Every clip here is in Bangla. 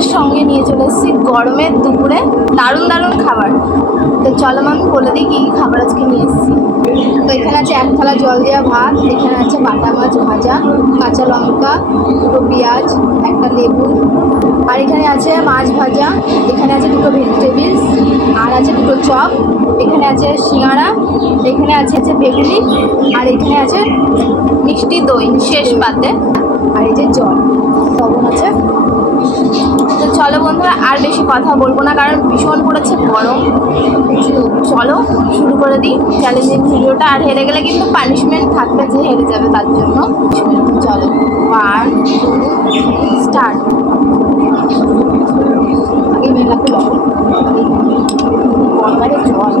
তোমাদের সঙ্গে নিয়ে চলে এসেছি গরমের দুপুরে দারুণ দারুণ খাবার। তো চলো আমি বলে দিই কী কী খাবার আজকে নিয়ে এসেছি। তো এখানে আছে এক থালা জল দেওয়া ভাত, এখানে আছে বাটা মাছ ভাজা, কাঁচা লঙ্কা, দুটো পেঁয়াজ, একটা লেবু, আর এখানে আছে মাছ ভাজা, এখানে আছে দুটো ভেজিটেবিলস, আর আছে দুটো চপ, এখানে আছে সিঙ্গাড়া, এখানে আছে বেগুনি, আর এখানে আছে মিষ্টি দই শেষ পাতে, আর এই যে জল লবণ আছে। তো চলো বন্ধুরা, আর বেশি কথা বলবো না কারণ ভীষণ পড়েছে গরম। চলো শুরু করে দিই চ্যালেঞ্জিং ভিডিওটা। আর হেরে গেলে কিন্তু পানিশমেন্ট থাকবে, যে হেরে যাবে তার জন্য। চলো 1 2 স্টার্ট। আগে মেন লাগবে লবণ, গরমারে জল।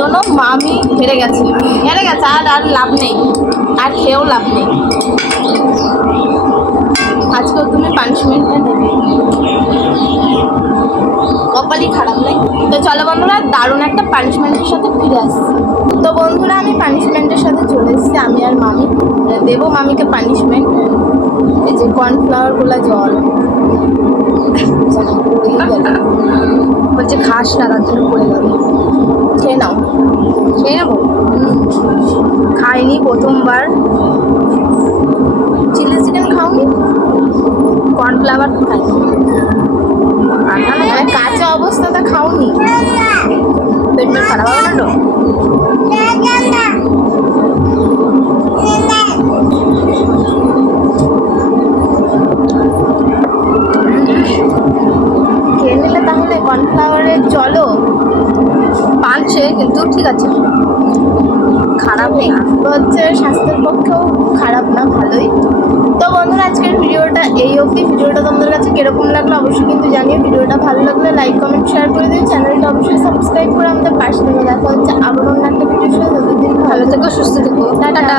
দোনো মামি হেরে গেছে আর লাভ নেই, আর খেয়েও লাভ নেই। আজকেও তুমি পানিশমেন্টটা নেবে, কপালই খারাপ নেই। তো চলো বন্ধুরা, দারুণ একটা পানিশমেন্টের সাথে ফিরে আসছি। তো বন্ধুরা, আমি পানিশমেন্টের সাথে চলে এসেছি, আমি আর মামি দেবো মামিকে পানিশমেন্ট। এই যে কর্নফ্লাওয়ার গোলা জল বলছে খাস না, তার জন্য পড়ে যাবে। খেয়ে নাও, খেয়ে নেবো। খাইনি, প্রথমবার। চিলি চিকেন খাওনি? কর্নফ্লাওয়ার খাইনি, কাঁচা অবস্থাটা খাওনি? পেট খারাপ হবে না তো? খেয়ে নিলে তাহলে কর্নফ্লাওয়ারের জলও পালছে, কিন্তু ঠিক আছে, খারাপ নেই, হচ্ছে স্বাস্থ্যের পক্ষেও খারাপ না, ভালোই। তো বন্ধুরা, আজকের ভিডিওটা এই অবধি। ভিডিওটা তোমাদের কাছে কীরকম লাগলো অবশ্যই কিন্তু জানিয়ে। ভিডিওটা ভালো লাগলে লাইক কমেন্ট শেয়ার করে দিও, চ্যানেলটা অবশ্যই সাবস্ক্রাইব করে আমাদের পাশে থেকে। দেখা হচ্ছে আবার অন্য একটা ভিডিওর সাথে। ততদিন ভালো থেকো, সুস্থ থেকো, টাটা।